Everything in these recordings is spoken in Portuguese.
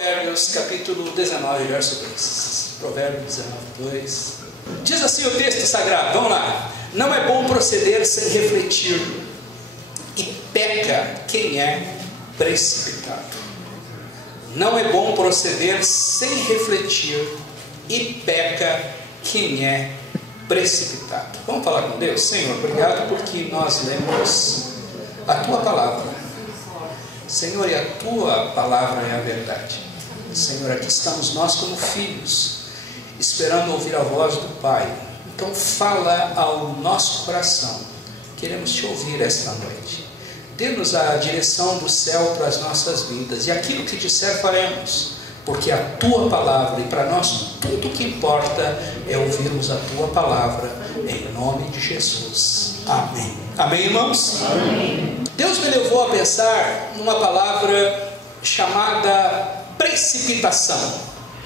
Provérbios capítulo 19, verso 2. Provérbios 19, 2. Diz assim o texto sagrado, vamos lá. Não é bom proceder sem refletir, e peca quem é precipitado. Não é bom proceder sem refletir, e peca quem é precipitado. Vamos falar com Deus? Senhor, obrigado porque nós lemos a Tua Palavra. Senhor, e a Tua Palavra é a verdade. Senhor, aqui estamos nós como filhos, esperando ouvir a voz do Pai. Então fala ao nosso coração. Queremos Te ouvir esta noite. Dê-nos a direção do céu para as nossas vidas. E aquilo que disser faremos, porque a Tua Palavra, e para nós tudo o que importa é ouvirmos a Tua Palavra, em nome de Jesus. Amém. Amém, irmãos? Amém. Deus me levou a pensar numa palavra chamada precipitação.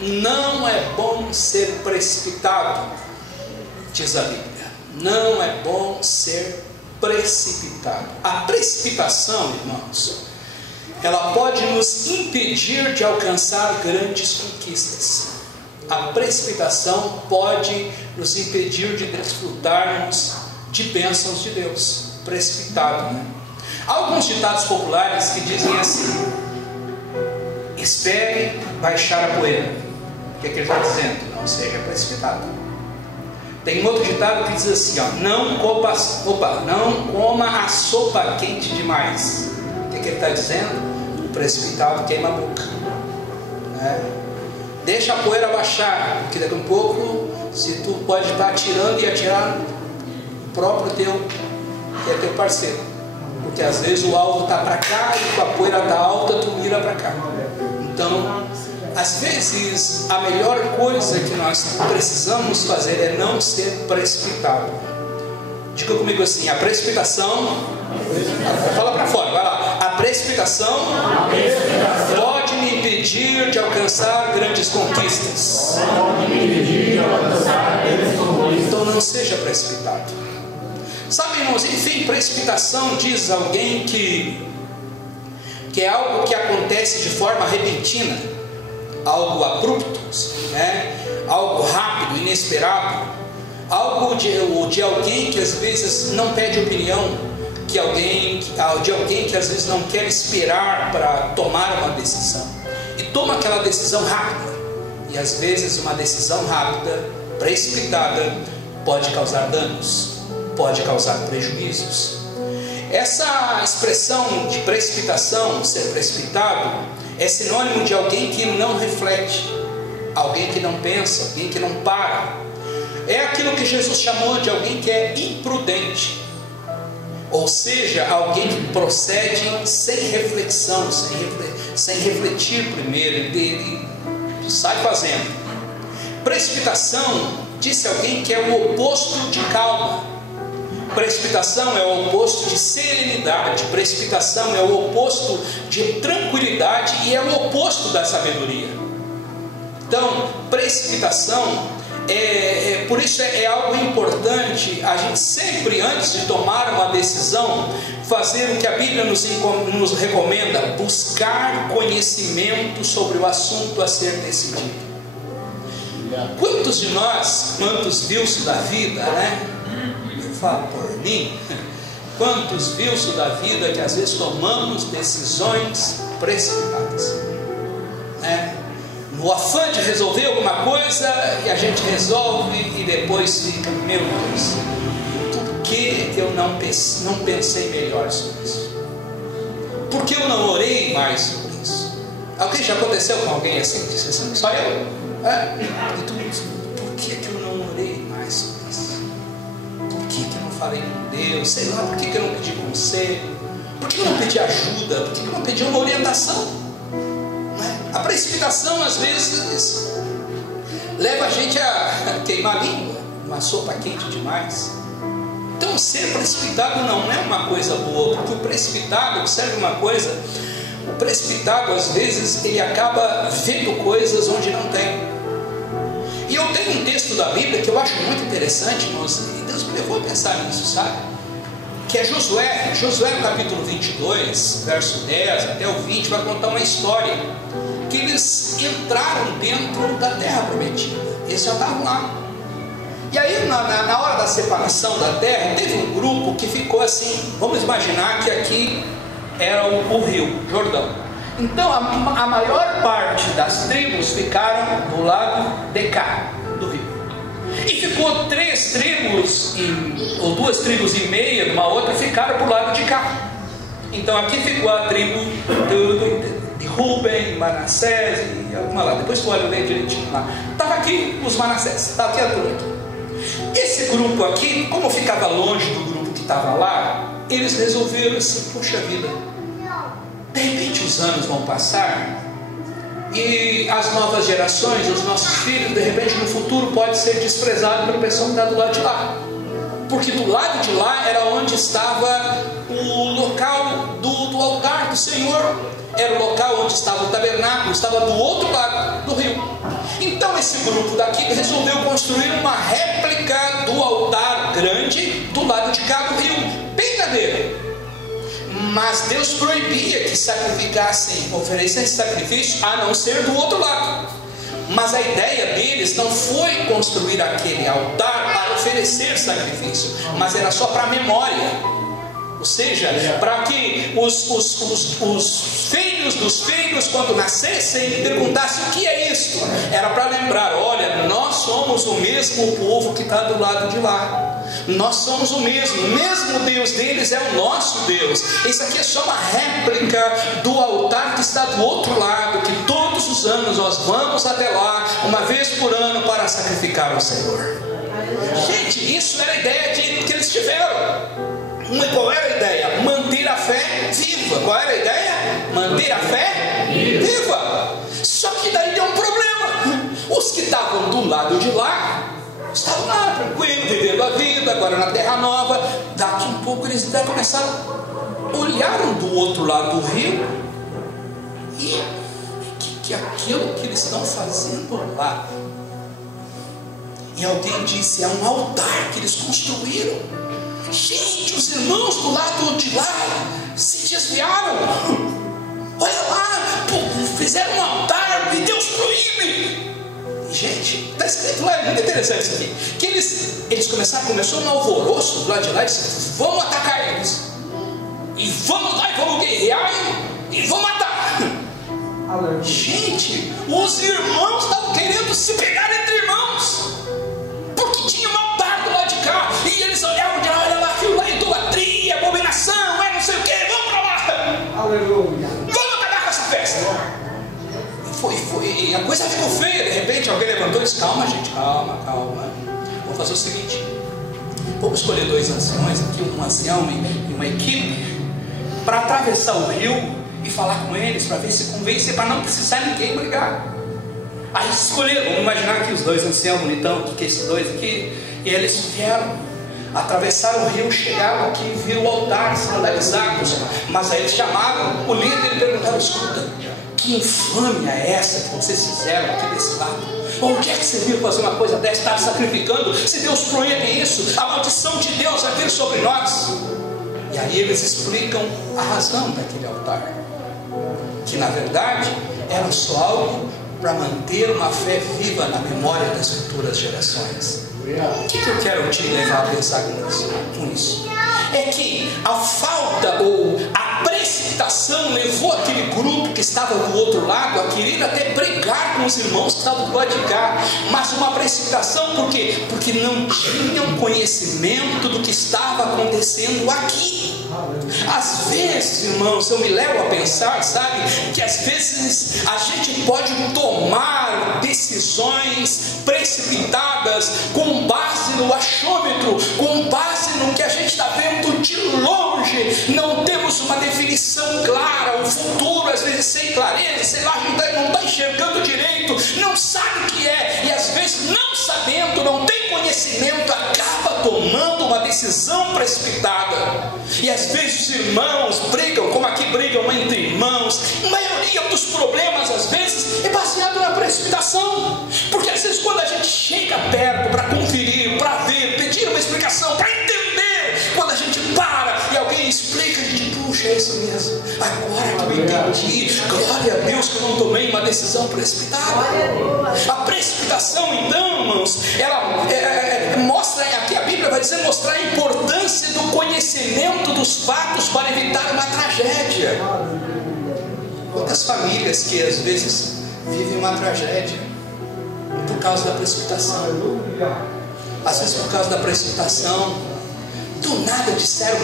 Não é bom ser precipitado, diz a Bíblia. Não é bom ser precipitado. A precipitação, irmãos, ela pode nos impedir de alcançar grandes conquistas. A precipitação pode nos impedir de desfrutarmos de bênçãos de Deus. Precipitado, né? Há alguns ditados populares que dizem assim: espere baixar a poeira. O que é que ele está dizendo? Não seja precipitado. Tem um outro ditado que diz assim, ó, não coma a sopa quente demais. O que é que ele está dizendo? O precipitado queima a boca, né? Deixa a poeira baixar, porque daqui a um pouco, se tu pode estar atirando e atirar o próprio teu, que é teu parceiro, porque às vezes o alvo está para cá e com a poeira está alta, tu mira para cá. Então, às vezes, a melhor coisa que nós precisamos fazer é não ser precipitado. Diga comigo assim: a precipitação, fala para fora, vai lá. A precipitação pode me impedir de alcançar grandes conquistas. Então não seja precipitado. Sabe, irmãos, enfim, precipitação diz alguém que é algo que acontece de forma repentina, algo abrupto, né? Algo rápido, inesperado, algo de alguém que às vezes não pede opinião, de alguém que às vezes não quer esperar para tomar uma decisão, e toma aquela decisão rápida, e às vezes uma decisão rápida, precipitada, pode causar danos, pode causar prejuízos. Essa expressão de precipitação, ser precipitado, é sinônimo de alguém que não reflete, alguém que não pensa, alguém que não para. É aquilo que Jesus chamou de alguém que é imprudente, ou seja, alguém que procede sem reflexão, sem refletir primeiro, ele sai fazendo. Precipitação, disse alguém que é o oposto de calma. Precipitação é o oposto de serenidade, precipitação é o oposto de tranquilidade e é o oposto da sabedoria. Então, precipitação, por isso é algo importante a gente sempre, antes de tomar uma decisão, fazer o que a Bíblia nos recomenda: buscar conhecimento sobre o assunto a ser decidido. Quantos de nós, quantos views da vida, né? Fala por mim, quantos views da vida que às vezes tomamos decisões precipitadas, né? No afã de resolver alguma coisa, e a gente resolve e depois fica: meu Deus, por que eu não pensei melhor sobre isso? Por que eu não orei mais sobre isso? Alguém já aconteceu com alguém assim? Disse assim: só eu? E tu, por que eu não orei mais sobre isso? Por que eu não falei com Deus? Sei lá, por que eu não pedi conselho? Por que eu não pedi ajuda? Por que eu não pedi uma orientação? A precipitação às vezes leva a gente a queimar a língua, uma sopa quente demais. Então ser precipitado não é uma coisa boa, porque o precipitado, observe uma coisa, o precipitado às vezes ele acaba vendo coisas onde não tem. E eu tenho um texto da Bíblia que eu acho muito interessante, irmãos, e Deus me levou a pensar nisso, sabe? Que é Josué no capítulo 22, verso 10 até o 20, vai contar uma história que eles entraram dentro da terra prometida. Eles já estavam lá. E aí na hora da separação da terra, teve um grupo que ficou assim. Vamos imaginar que aqui era o rio Jordão. Então a maior parte das tribos ficaram do lado de cá do rio. E ficou 3 tribos, ou 2 tribos e meia, uma outra, ficaram para o lado de cá. Então aqui ficou a tribo de Ruben, Manassés e alguma lá. Depois tu olha bem direitinho lá. Estava aqui os Manassés, estava aqui a turma aqui. Esse grupo aqui, como ficava longe do grupo que estava lá, eles resolveram assim, poxa vida, de repente os anos vão passar e as novas gerações, os nossos filhos, de repente no futuro pode ser desprezado pelo pessoal que está do lado de lá. Porque do lado de lá era onde estava o local do altar do Senhor. Era o local onde estava o tabernáculo, estava do outro lado do rio. Então esse grupo daqui resolveu construir uma réplica do altar grande do lado de cá do rio, bem na beira. Mas Deus proibia que sacrificassem, oferecessem sacrifício, a não ser do outro lado. Mas a ideia deles não foi construir aquele altar para oferecer sacrifício, mas era só para memória. Ou seja, para que os filhos dos filhos, quando nascessem, perguntassem o que é isto. Era para lembrar, olha, nós somos o mesmo povo que está do lado de lá. Nós somos o mesmo Deus deles é o nosso Deus. Isso aqui é só uma réplica do altar que está do outro lado, que todos os anos nós vamos até lá, uma vez por ano, para sacrificar ao Senhor. Gente, isso era a ideia que eles tiveram. Qual era a ideia? Manter a fé viva. Qual era a ideia? Manter a fé viva. Só que daí deu um problema. Os que estavam do lado de lá estavam lá, tranquilos, vivendo a vida, agora na terra nova. Daqui um pouco eles começaram, olharam do outro lado do rio e que aquilo que eles estão fazendo lá? E alguém disse, é um altar que eles construíram. Gente, os irmãos do lado de lá se desviaram. Olha lá, fizeram um altar e Deus proíbe. Gente, está escrito lá, é muito interessante isso aqui. Que eles começou um alvoroço do lado de lá e disseram, vamos atacar eles. E vamos lá e vamos guerrear e vamos matar. Gente, os irmãos estavam querendo se pegar entre irmãos. Porque tinha um altar do lado de cá. E eles olhavam de lá, olha lá, aquilo lá, idolatria, abominação, não sei o que, vamos para lá. Aleluia. Vamos acabar com essa festa. E a coisa ficou feia. De repente alguém levantou e disse, calma gente, calma. Vamos fazer o seguinte, vamos escolher 2 anciões aqui, um ancião e uma equipe, para atravessar o rio e falar com eles, para ver se convence, para não precisar ninguém brigar. Aí escolheram, vamos imaginar aqui os 2 anciãos bonitão, que é esses 2 aqui, e eles vieram, atravessaram o rio, chegaram aqui, viram o altar, escandalizados. Mas aí eles chamaram o líder e perguntaram, escuta, que infâmia é essa que vocês fizeram aqui desse lado? Onde é que você viu fazer uma coisa dessa, estar sacrificando? Se Deus proíbe isso, a maldição de Deus vai vir sobre nós. E aí eles explicam a razão daquele altar, que na verdade era só algo para manter uma fé viva na memória das futuras gerações. O que eu quero te levar a pensar com isso? É que a falta ou a precipitação levou aquele grupo que estava do outro lado a querer até brigar com os irmãos que estavam do lado de cá. Mas uma precipitação por quê? Porque não tinham conhecimento do que estava acontecendo aqui. Às vezes, irmãos, eu me levo a pensar, sabe, que às vezes a gente pode tomar decisões precipitadas com base no achômetro, com base no que a gente está vendo de longe. Não temos uma definição clara, o futuro às vezes sem clareza, sei lá, a gente não está enxergando direito, não sabe o que é, e às vezes não sabendo, não tem conhecimento, acaba tomando uma decisão precipitada. E às vezes os irmãos brigam, como aqui brigam entre irmãos. A maioria dos problemas às vezes é baseado na precipitação, porque às vezes quando a gente chega perto para conferir, para ver, pedir uma explicação, para entender, quando a gente para e alguém explica, a gente, puxa, é isso mesmo, agora que eu entendi. Glória a Deus que eu não tomei uma decisão precipitada. A precipitação, então, irmãos, ela mostra, aqui a Bíblia vai dizer, mostrar a importância do conhecimento dos fatos para evitar uma tragédia. Quantas famílias que às vezes vivem uma tragédia por causa da precipitação? Às vezes por causa da precipitação, do nada disseram,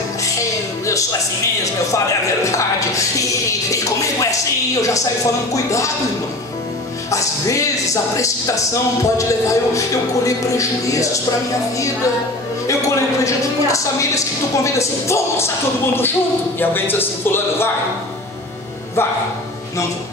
eu sou assim mesmo, eu falo a verdade, e comigo é assim, eu já saio falando, cuidado, irmão. Às vezes a precipitação pode levar eu colher prejuízos para a minha vida. Eu colher prejuízos de muitas famílias que tu convida assim, vamos almoçar todo mundo junto. E alguém diz assim, fulano, vai, não vou.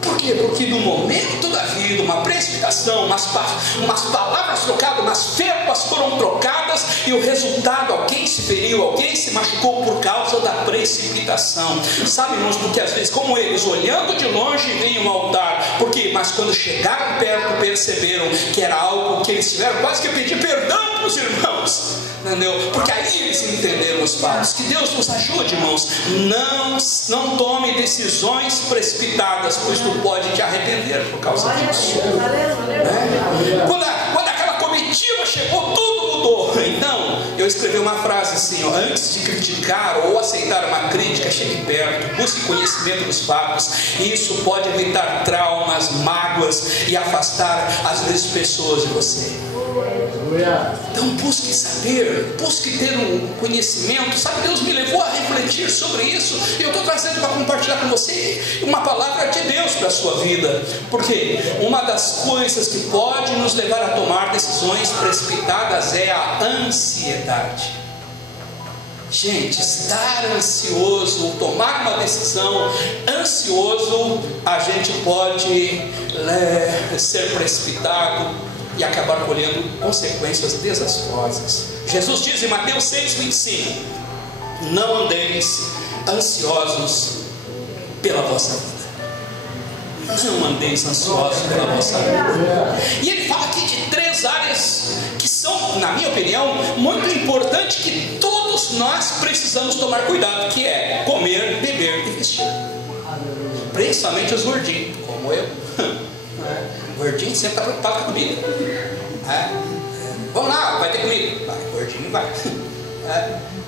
Por quê? Porque no momento da vida, uma precipitação, umas palavras trocadas, umas felpas foram trocadas, e o resultado, alguém se feriu, alguém se machucou por causa da precipitação. Sabe, irmãos, porque às vezes, como eles, olhando de longe, veem um altar, porque, mas quando chegaram perto, perceberam que era algo que eles tiveram quase que pedir perdão para os irmãos. Entendeu? Porque aí eles entenderam os fatos. Que Deus nos ajude, irmãos. Não tome decisões precipitadas, pois tu pode te arrepender por causa disso. Quando aquela comitiva chegou, tudo mudou. Então, eu escrevi uma frase assim, ó, antes de criticar ou aceitar uma crítica, chegue perto, busque conhecimento dos fatos. Isso pode evitar traumas, mágoas e afastar às vezes pessoas de você. Então busque saber, busque ter um conhecimento. Sabe, Deus me levou a refletir sobre isso, e eu estou trazendo para compartilhar com você uma palavra de Deus para a sua vida. Porque uma das coisas que pode nos levar a tomar decisões precipitadas é a ansiedade. Gente, estar ansioso, tomar uma decisão ansioso, a gente pode ser precipitado e acabar colhendo consequências desastrosas. Jesus diz em Mateus 6,25: não andeis ansiosos pela vossa vida. Não andeis ansiosos pela vossa vida. E ele fala aqui de 3 áreas que são, na minha opinião, muito importantes, que todos nós precisamos tomar cuidado, que é comer, beber e vestir. Principalmente os gordinhos, como eu. O gordinho sempre está preocupado com a comida. Vamos lá, vai ter comida. Vai, gordinho vai.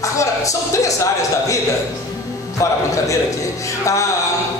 Agora, são 3 áreas da vida, para a brincadeira aqui,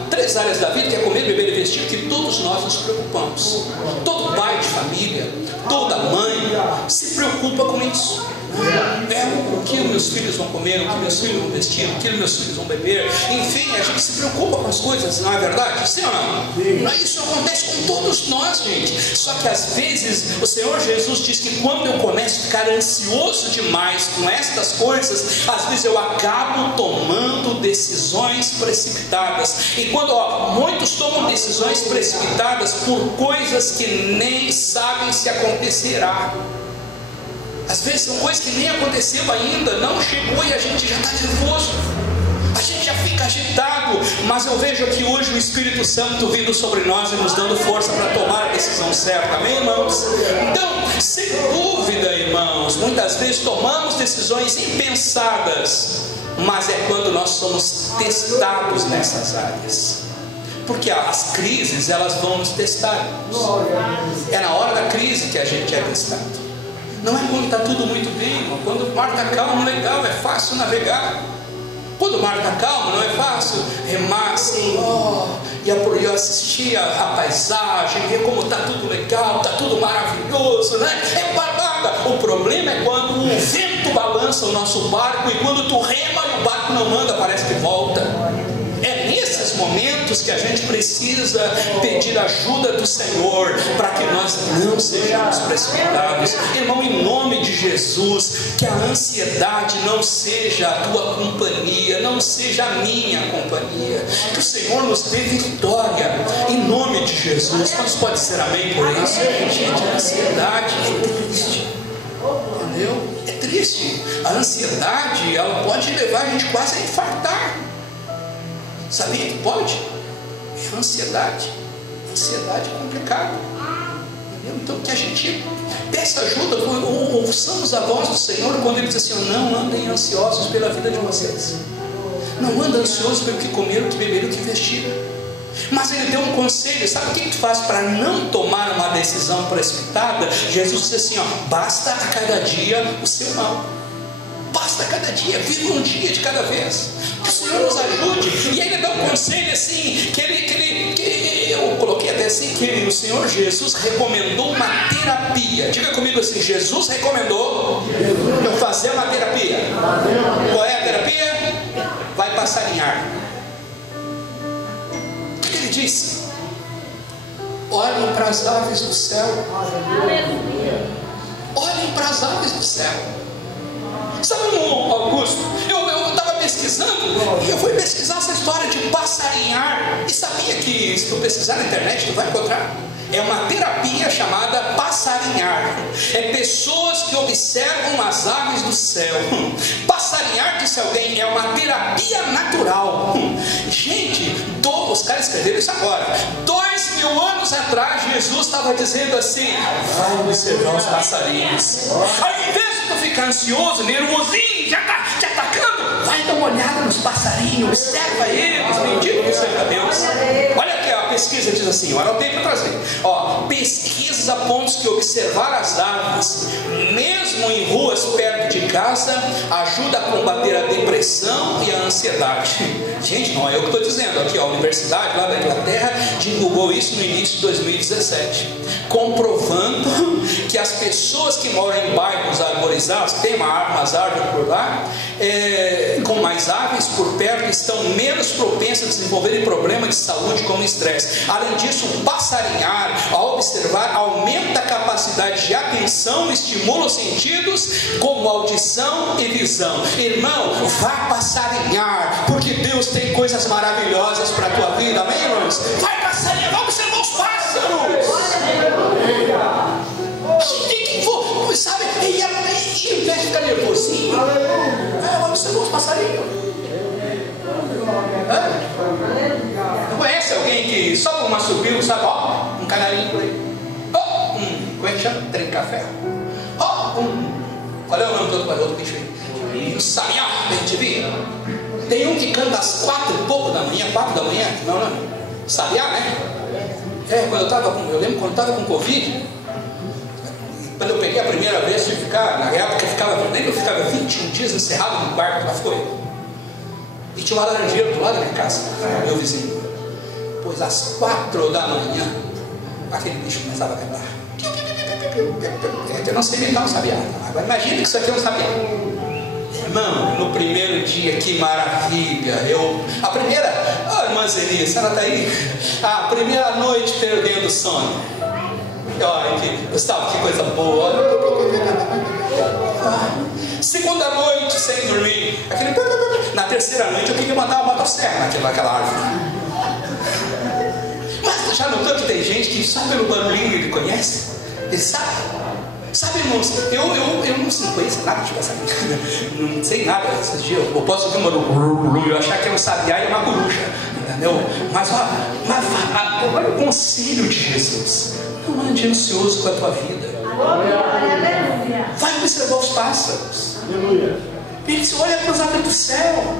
3 áreas da vida, que é comer, beber e vestir, que todos nós nos preocupamos. Todo pai de família, toda mãe se preocupa com isso. O que meus filhos vão comer, o que meus filhos vão vestir, o que meus filhos vão beber. Enfim, a gente se preocupa com as coisas, não é verdade? Sim ou não? Isso acontece com todos nós, gente. Só que às vezes o Senhor Jesus diz que quando eu começo a ficar ansioso demais com estas coisas, às vezes eu acabo tomando decisões precipitadas. E quando muitos tomam decisões precipitadas por coisas que nem sabem se acontecerá. Às vezes são coisas que nem aconteceu ainda, não chegou e a gente já está nervoso, a gente já fica agitado. Mas eu vejo aqui hoje o Espírito Santo vindo sobre nós e nos dando força para tomar a decisão certa, amém, irmãos? Então, sem dúvida, irmãos, muitas vezes tomamos decisões impensadas, mas é quando nós somos testados nessas áreas. Porque as crises, elas vão nos testar. É na hora da crise que a gente é testado. Não é quando está tudo muito bem, irmão. Quando o mar está calmo, legal, é fácil navegar. Quando o mar está calmo, não é fácil remar assim, e assistir a paisagem, ver como está tudo legal, está tudo maravilhoso, né? É barbada. O problema é quando o vento balança o nosso barco, e quando tu rema e o barco não anda, parece que volta. É nesses momentos que a gente precisa pedir ajuda do Senhor, para que nós não sejamos precipitados. Irmão, em nome de Jesus, que a ansiedade não seja a tua companhia, não seja a minha companhia. Que o Senhor nos dê vitória, em nome de Jesus. Quantos pode ser amém por isso? Gente, a ansiedade é triste. Entendeu? É triste. A ansiedade, ela pode levar a gente quase a infartar. Sabia que pode? É ansiedade. Ansiedade é complicado. Entendeu? Então que a gente peça ajuda, ouçamos a voz do Senhor quando Ele diz assim: não andem ansiosos pela vida de vocês. Não anda ansioso pelo que comer, o que beber, o que vestir. Mas ele deu um conselho. Sabe o que tu faz para não tomar uma decisão precipitada? Jesus disse assim, ó: basta a cada dia o seu mal. Basta a cada dia, viva um dia de cada vez. Que o Senhor nos ajude. E aí ele dá um conselho assim, eu coloquei até assim, que o Senhor Jesus recomendou uma terapia. Diga comigo assim: Jesus recomendou eu fazer uma terapia. Qual é a terapia? Vai passarinhar. O que ele disse? Olhem para as aves do céu. Olhem para as aves do céu. Sabe, Augusto, eu estava pesquisando, e eu fui pesquisar essa história de passarinhar, e sabia que se tu pesquisar na internet tu vai encontrar. É uma terapia chamada passarinhar. É pessoas que observam as aves do céu. Passarinhar, disse alguém, é uma terapia natural. Gente, os caras escreveram isso agora. 2000 anos atrás, Jesus estava dizendo assim: vai observar os passarinhos. Ao invés de tu ficar ansioso, nervosinho, já está te atacando, vai dar uma olhada nos passarinhos, observa eles, bendito seja Deus. Olha aqui, a pesquisa diz assim, eu anotei para trazer. Pesquisas apontam que observar as aves, mesmo em ruas perto de casa, ajuda a combater a depressão e a ansiedade. Gente, não é eu que estou dizendo, aqui a universidade lá da Inglaterra divulgou isso no início de 2017, comprovando que as pessoas que moram em bairros arborizados, tem umas árvores por lá, com mais aves por perto, estão menos propensas a desenvolverem problemas de saúde como estresse. Além disso, o passarinhar, ao observar, aumenta a capacidade de atenção, estimula os sentidos como audição e visão. Irmão, vai passarinhar, porque Deus tem coisas maravilhosas para a tua vida, amém, irmãos? Vai passarinhar, vai observar os pássaros. Tem que, sabe, e ao invés de ficar nervosinho, vai observar os passarinhos. Não conhece alguém que só por uma subiu, sabe, um canarinho por aí, como é que chama? Trem de café, qual é o nome do outro bicho aí? Um sabiá, a gente viu. Tem um que canta às 4 e pouco da manhã, 4 da manhã, não, sabiá, né? Eu lembro quando eu estava com Covid, quando eu peguei a primeira vez, tive que ficar, na época eu ficava 21 dias encerrado no quarto, lá ficou. E tinha uma laranjeira do lado da minha casa, meu vizinho. Pois às 4 da manhã, aquele bicho começava a cantar. Eu não sei imitar um sabiá. Agora imagina que isso aqui é um sabiá. Irmão, no primeiro dia, que maravilha. A primeira, irmã Zeli, a senhora está aí? A primeira noite perdendo o sono. Olha, Gustavo, que coisa boa. Segunda noite sem dormir. Na terceira noite eu queria mandar uma motosserra naquela árvore. Mas já notou que tem gente que só pelo barulhinho ele conhece? Ele sabe? Sabe, irmãos, eu não conheço nada de passarinho. Não sei nada esses dias. Eu posso ouvir uma eu achar que é um sabiá e uma coruja, entendeu? Mas olha o conselho de Jesus: não ande ansioso com a tua vida. Vai observar os pássaros. Eles olham para as aves do céu.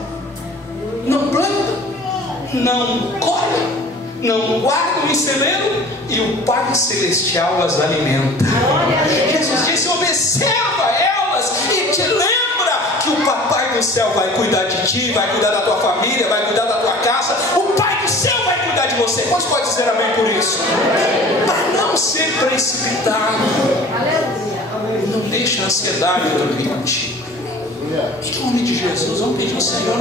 Não plantam, não colhem, não guardam em celeiro, e o Pai Celestial as alimenta. Jesus disse: observa elas e te lembra que o Papai do céu vai cuidar de ti, vai cuidar da tua família, vai cuidar da tua casa. O Pai do céu vai cuidar de você. Quantos pode dizer amém por isso? Para não ser precipitado, não deixe a ansiedade dormir contigo. Em nome de Jesus, vamos pedir ao Senhor,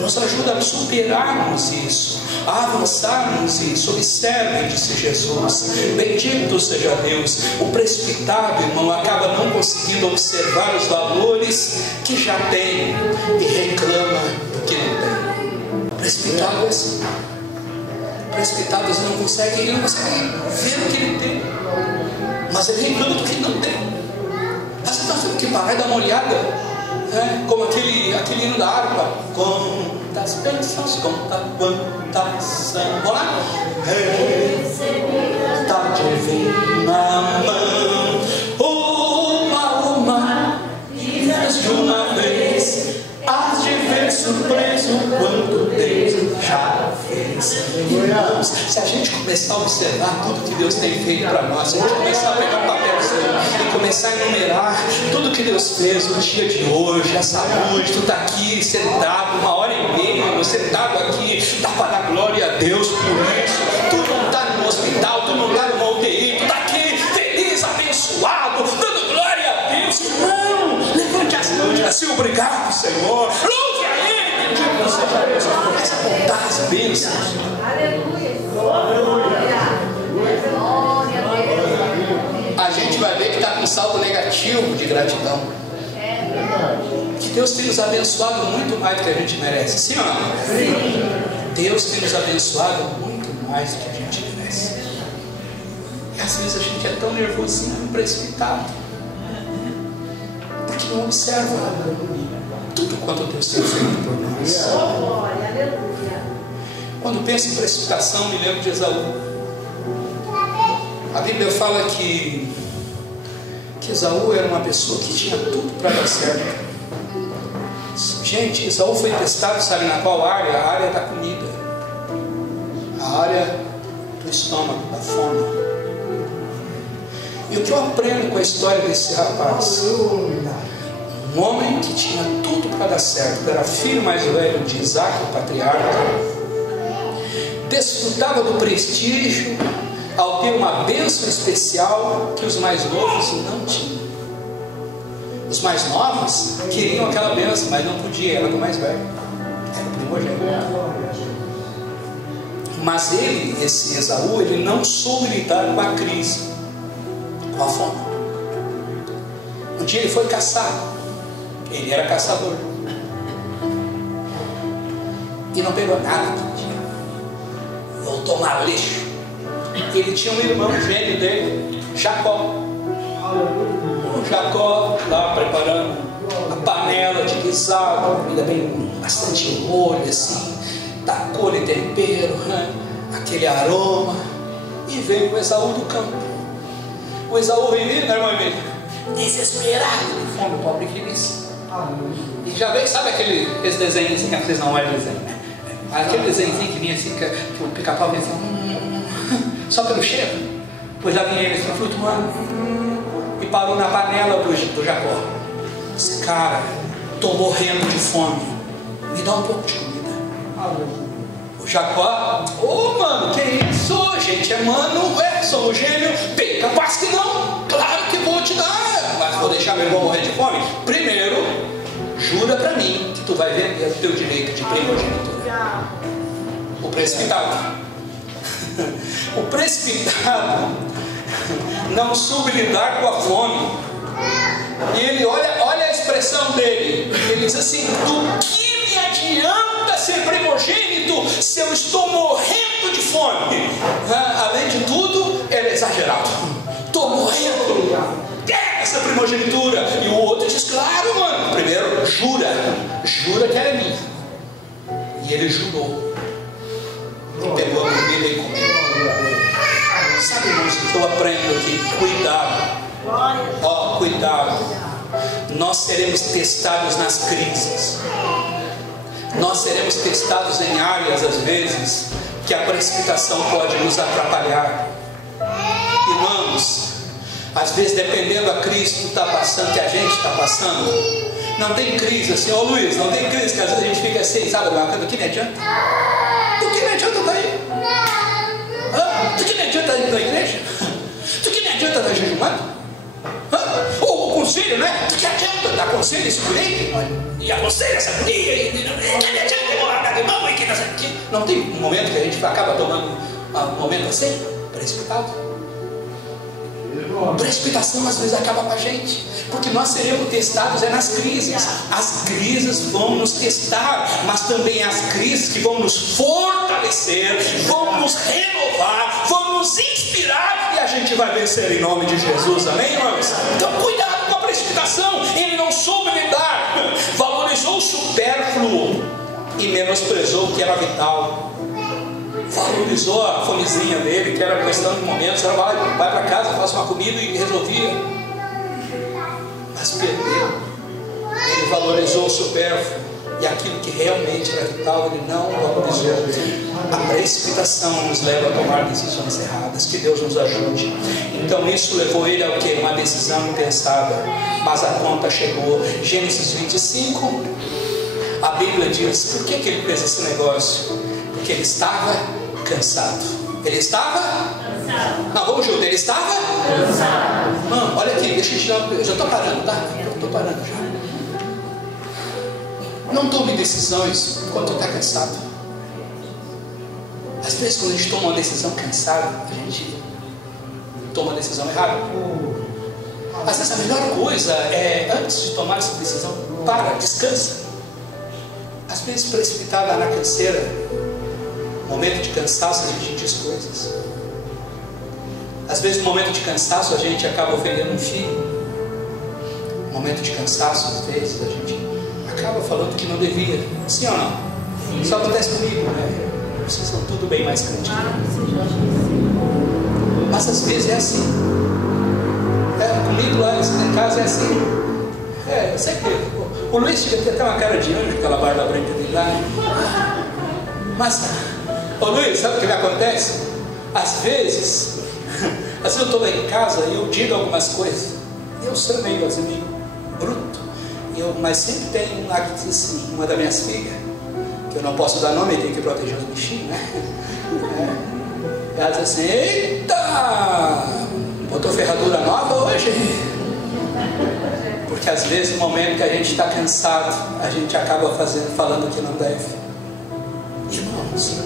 nos ajuda a superarmos isso, a avançarmos isso. Observe, disse Jesus, bendito seja Deus. O precipitado, irmão, acaba não conseguindo observar os valores que já tem e reclama do que não tem. Precipitado é assim. Precipitado, ele não consegue ver o que ele tem, mas ele reclama do que não tem. Mas você está tendo que parar e dar uma olhada, como aquele hino da harpa. Quantas bênçãos, quantas são. Vamos lá? Está divina mão, uma, de uma vez, hás de ver surgir começar a observar tudo que Deus tem feito para nós, se a gente começar a pegar um papelzinho e começar a enumerar tudo que Deus fez no dia de hoje, a saúde, tu está aqui sentado 1h30, você sentado aqui, dá para dar glória a Deus por isso. Tu não está no hospital, tu não está numa UTI, tu está aqui feliz, abençoado, dando glória a Deus. Não, levante as mãos e assim, obrigado, Senhor, louve a Ele, bendito seja Deus. Começa a contar as bênçãos. Aleluia. A gente vai ver que está com saldo negativo de gratidão. Que Deus tem nos abençoado muito mais do que a gente merece. Sim ou não? Sim. Deus tem nos abençoado muito mais do que a gente merece. E às vezes a gente é tão nervosinho, precipitado, porque não observa tudo quanto Deus tem feito por nós. Quando penso em precipitação, me lembro de Esaú. A Bíblia fala que Esaú era uma pessoa que tinha tudo para dar certo. Gente, Esaú foi testado, sabe na qual área? A área da comida, a área do estômago, da fome. E o que eu aprendo com a história desse rapaz? Um homem que tinha tudo para dar certo, era filho mais velho de Isaac, o patriarca, desfrutava do prestígio ao ter uma bênção especial que os mais novos não tinham. Os mais novos queriam aquela bênção, mas não podia, era do mais velho, era o primogênito. Mas ele, esse Esaú, ele não soube lidar com a crise, com a fome. Um dia ele foi caçar, ele era caçador, e não pegou nada aquele dia, voltou maleixo. Ele tinha um irmão gêmeo dele, Jacó. O Jacó lá preparando a panela de guisado, comida bem, bastante molho assim, tacou-lhe tempero, aquele aroma, e veio o Esaú do campo. O Esaú vem vindo, né, irmão Emílio? Desesperado de fome, o pobre querido. E já veio, sabe esse desenho assim, que vocês não olham desenho, né? Aquele desenhozinho que vinha assim, que o pica-pau vinha assim, só pelo cheiro. Pois já vinha ele assim, flutuando, e parou na panela do Jacó. Esse cara, estou morrendo de fome, me dá um pouco de comida. O Jacó, mano, que isso? Gente, mano, somos gêmeos, bem capaz que não, claro que vou te dar, mas vou deixar meu irmão morrer de fome. Primeiro, jura pra mim que tu vai vender o teu direito de primogênito. O precipitado. O precipitado não soube lidar com a fome. E ele olha a expressão dele. Ele diz assim: do que me adianta ser primogênito se eu estou morrendo de fome? Além de tudo, ele é exagerado. Estou morrendo. Quer essa primogenitura? E o outro diz: claro, mano. Primeiro, jura que ela é minha. E ele jurou. E pegou a comida e comeu. Sabe, irmãos, o que eu aprendo aqui? Cuidado. Cuidado. Nós seremos testados nas crises. Nós seremos testados em áreas, às vezes, que a precipitação pode nos atrapalhar. Irmãos, às vezes, dependendo da crise que tu está passando, que a gente está passando, não tem crise assim, Luiz, não tem crise, que às vezes a gente fica assim, sabe, do que me adianta? Do que me adianta estar aí? Do que me adianta ir para a igreja? Do que me adianta estar jejuando? Ou o conselho, né? Do que adianta dar conselho esse político? E aconselha essa guria? Do que me adianta eu morar de mão aqui? Não tem um momento que a gente acaba tomando um momento assim, precipitado? Precipitação às vezes acaba com a gente, porque nós seremos testados nas crises. As crises vão nos testar, mas também as crises que vão nos fortalecer, vão nos renovar, vão nos inspirar, e a gente vai vencer em nome de Jesus, amém, irmãos? Então cuidado com a precipitação. Ele não soube lidar, valorizou o supérfluo e menosprezou o que era vital. Valorizou a fomezinha dele, que era questão de momentos. Ela vai para casa, faz uma comida e resolvia. Mas perdeu. Ele valorizou o supérfluo e aquilo que realmente era vital, ele não valorizou. A precipitação nos leva a tomar decisões erradas. Que Deus nos ajude. Então isso levou ele ao quê? Uma decisão impensada, mas a conta chegou. Gênesis 25, a Bíblia diz, por que ele fez esse negócio? Porque ele estava cansado. Ele estava cansado. Não, vamos junto, ele estava cansado. Não, olha aqui, deixa eu te dar, eu já estou parando, tá? Eu estou parando já. Não tome decisões enquanto está cansado. Às vezes quando a gente toma uma decisão cansada, a gente toma uma decisão errada. Às vezes a melhor coisa é, antes de tomar essa decisão, para, descansa. Às vezes precipitada na canseira, momento de cansaço, a gente diz coises. Às vezes no momento de cansaço a gente acaba ofendendo um filho. No momento de cansaço, às vezes a gente acaba falando que não devia. Sim ou não? Sim. Isso acontece comigo, né? Vocês são tudo bem mais crentes. Mas às vezes é assim. Comigo lá em casa é assim. Eu sei que o Luiz tinha até uma cara de anjo, aquela barba branca dele lá. Mas, ô Luiz, sabe o que me acontece? Às vezes eu estou lá em casa e eu digo algumas coisas. Eu sou meio assim, bruto. Mas sempre tem um lá que diz assim, uma das minhas filhas, que eu não posso dar nome, tem que proteger os bichinhos, né? Ela diz assim, eita, botou ferradura nova hoje? Porque às vezes no momento que a gente está cansado, a gente acaba falando que não deve. Irmãos,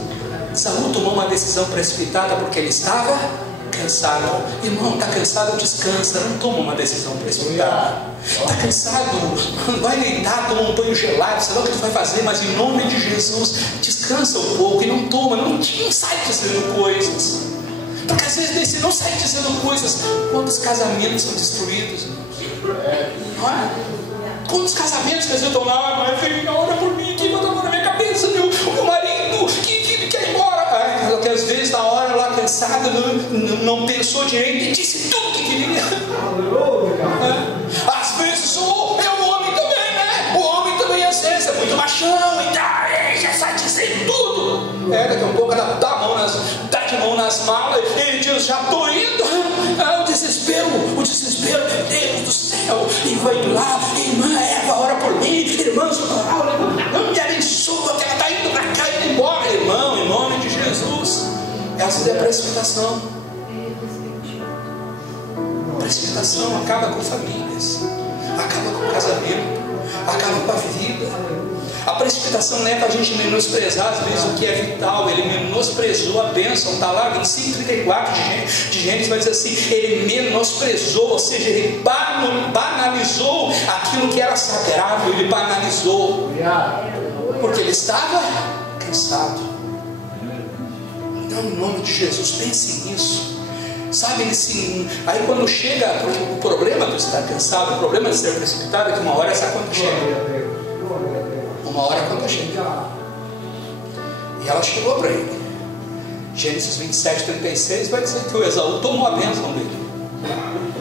Saul tomou uma decisão precipitada porque ele estava cansado. Irmão, está cansado, descansa, não toma uma decisão precipitada. Está cansado, vai deitar, toma um banho gelado, sei lá o que tu vai fazer, mas em nome de Jesus, descansa um pouco e não toma, não sai dizendo coisas. Porque às vezes você não sai dizendo coisas. Quantos casamentos são destruídos, não é? Quantos casamentos que às vezes estão lá, mas filho, ora por mim, que manda na minha cabeça, o meu marido, que quer ir embora. Porque às vezes na hora lá cansada, não pensou direito e disse tudo que queria. Às vezes o homem também, né? O homem também às vezes é muito machão e tal, já sai dizendo tudo. Daqui a pouco ela dá de mão nas malas e diz, já estou indo. O desespero, meu Deus do céu. E vai lá, irmã Eva, ora por mim, irmãos, me abençoa, que ela está indo para cá e indo embora. Irmão, em nome de Jesus. Essa é a precipitação. Precipitação acaba com famílias, acaba com o casamento, acaba com a vida. A precipitação leva a gente a menosprezar às vezes o que é vital. Ele menosprezou a bênção. Está lá 25:34 de Gênesis, vai dizer assim, ele menosprezou, ou seja, ele banalizou aquilo que era sagrado. Ele banalizou porque ele estava cansado. Então, em nome de Jesus, pense nisso. Sabe, assim, aí quando chega o problema de estar cansado, o problema de ser precipitado, é que uma hora essa conta chega. Uma hora a conta chega. E ela chegou para ele. Gênesis 27:36 vai dizer que o Esaú tomou a bênção dele.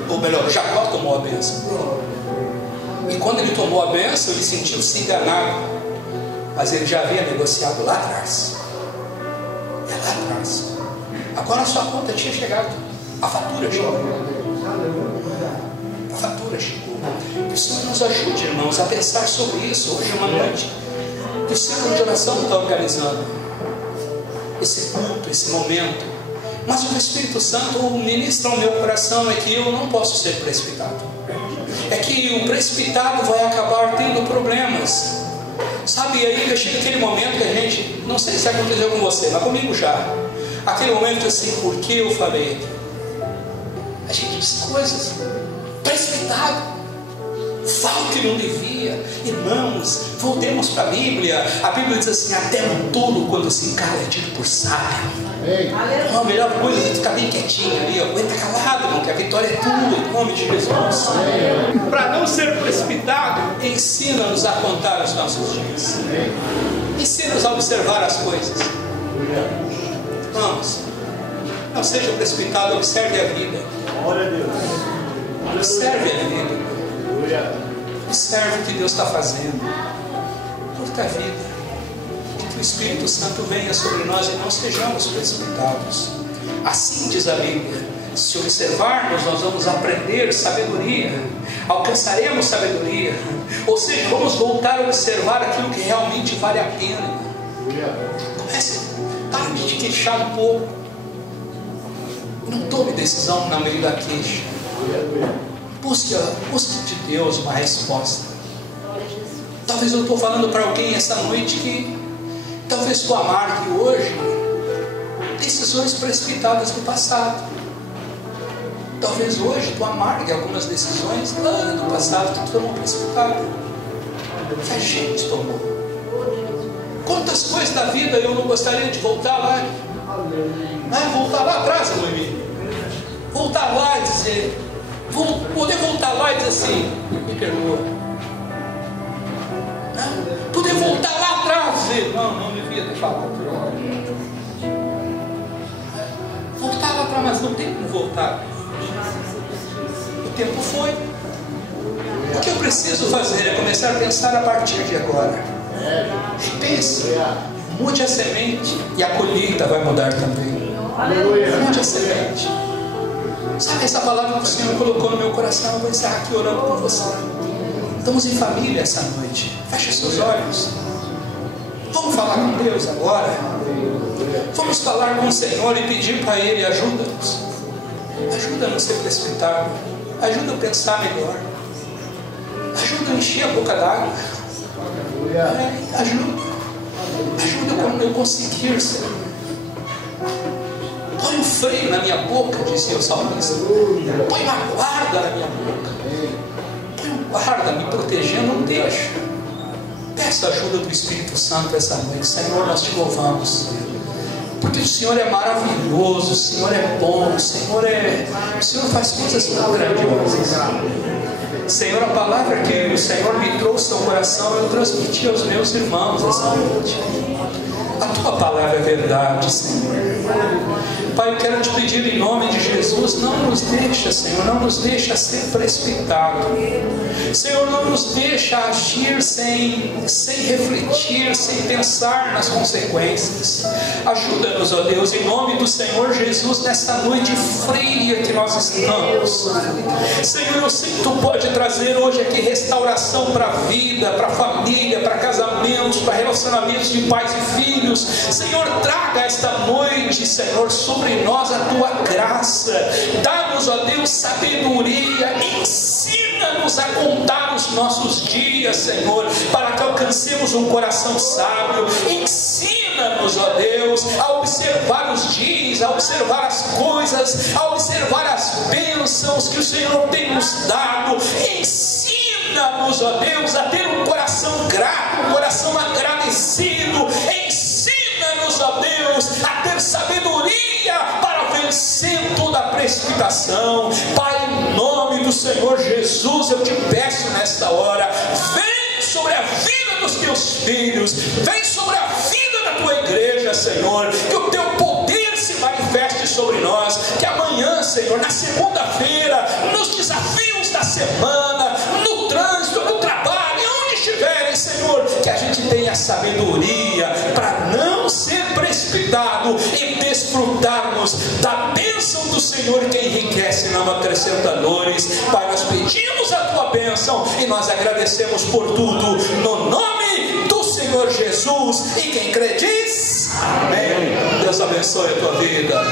Ou melhor, Jacó tomou a bênção dele. E quando ele tomou a bênção, ele sentiu-se enganado. Mas ele já havia negociado lá atrás. Lá atrás. Agora a sua conta tinha chegado. A fatura chegou. A fatura chegou. Que o Senhor nos ajude, irmãos, a pensar sobre isso. Hoje é uma noite que o Senhor de oração está organizando esse culto, esse momento. Mas o Espírito Santo ministra ao meu coração é que eu não posso ser precipitado. É que o precipitado vai acabar tendo problemas. Sabe, e aí chega aquele momento que a gente, não sei se aconteceu com você, mas comigo já. Aquele momento assim, por que eu falei? A gente diz coisas precipitado. Fala o que não devia. Irmãos, voltemos para a Bíblia. A Bíblia diz assim, até um tolo quando se cala é dito por sábio. Então, a melhor coisa é ficar bem quietinho ali, aguenta calado, irmão, que a vitória é tua, em nome de Jesus. Para não ser precipitado, ensina-nos a contar os nossos dias. Ensina-nos a observar as coisas. Irmãos, não seja precipitado, observe a vida. Observe a vida. Observe o que Deus está fazendo. Por da vida. Que o Espírito Santo venha sobre nós e não sejamos precipitados. Assim diz a Bíblia: se observarmos, nós vamos aprender sabedoria, alcançaremos sabedoria, ou seja, vamos voltar a observar aquilo que realmente vale a pena. Comece, pare de te queixar um pouco, não tome decisão no meio da queixa. Busque de Deus uma resposta. Talvez eu estou falando para alguém essa noite que talvez tu amargue hoje decisões precipitadas do passado. Talvez hoje tu amargue algumas decisões lá do passado que tu tomou precipitado, que a gente tomou. Quantas coisas da vida eu não gostaria de voltar lá, voltar lá atrás, Luiz. Voltar lá e dizer, poder voltar lá e dizer assim: me perdoa. Poder voltar lá atrás e dizer: não devia ter falado. Voltar lá atrás, mas não tem como voltar. O tempo foi. O que eu preciso fazer é começar a pensar a partir de agora. Pense, mude a semente e a colheita vai mudar também. Mude a semente. Sabe essa palavra que o Senhor colocou no meu coração? Eu vou encerrar aqui orando com você. Estamos em família essa noite. Feche seus olhos. Vamos falar com Deus agora. Vamos falar com o Senhor e pedir para Ele: ajuda-nos. Ajuda a não ser precipitado. Ajuda a pensar melhor. Ajuda a encher a boca d'água. Ajuda como eu conseguir, Senhor. Põe um freio na minha boca, dizia o salmista. Põe uma guarda na minha boca. Põe um guarda me protegendo, não deixa. Peça a ajuda do Espírito Santo essa noite. Senhor, nós te louvamos, porque o Senhor é maravilhoso, o Senhor é bom, o Senhor faz coisas tão grandiosas. Senhor, a palavra que o Senhor me trouxe ao coração, eu transmiti aos meus irmãos essa noite. A tua palavra é verdade, Senhor. Pai, eu quero te pedir em nome de Jesus: não nos deixa, Senhor, não nos deixa ser precipitado. Senhor, não nos deixa agir sem refletir, sem pensar nas consequências. Ajuda-nos, ó Deus, em nome do Senhor Jesus, nesta noite fria que nós estamos. Senhor, eu sei que tu pode trazer hoje aqui restauração para a vida, para a família, para casamentos, para relacionamentos de pais e filhos. Senhor, traga esta noite, Senhor, sobre nós a tua graça. Dá-nos, ó Deus, sabedoria. Ensina-nos a contar os nossos dias, Senhor, para que alcancemos um coração sábio. Ensina-nos, ó Deus, a observar os dias, a observar as coisas, a observar as bênçãos que o Senhor tem nos dado. Ensina-nos, ó Deus, a ter um coração grato, um coração agradecido. Ensina-nos, ó Deus, a ter sabedoria para vencer toda a precipitação. Pai, em nome do Senhor Jesus, eu te peço nesta hora: vem sobre a vida dos teus filhos, vem sobre a vida da tua igreja, Senhor, que o teu poder se manifeste sobre nós, que amanhã, Senhor, na segunda-feira, nos desafios da semana, no trânsito, no trabalho, onde estiverem, Senhor, que a gente tenha sabedoria para não ser precipitado e desfrutarmos da bênção do Senhor, que enriquece e não acrescenta dores. Pai, nós pedimos a tua bênção e nós agradecemos por tudo, no nome do Senhor Jesus. E quem crê diz amém. Deus abençoe a tua vida.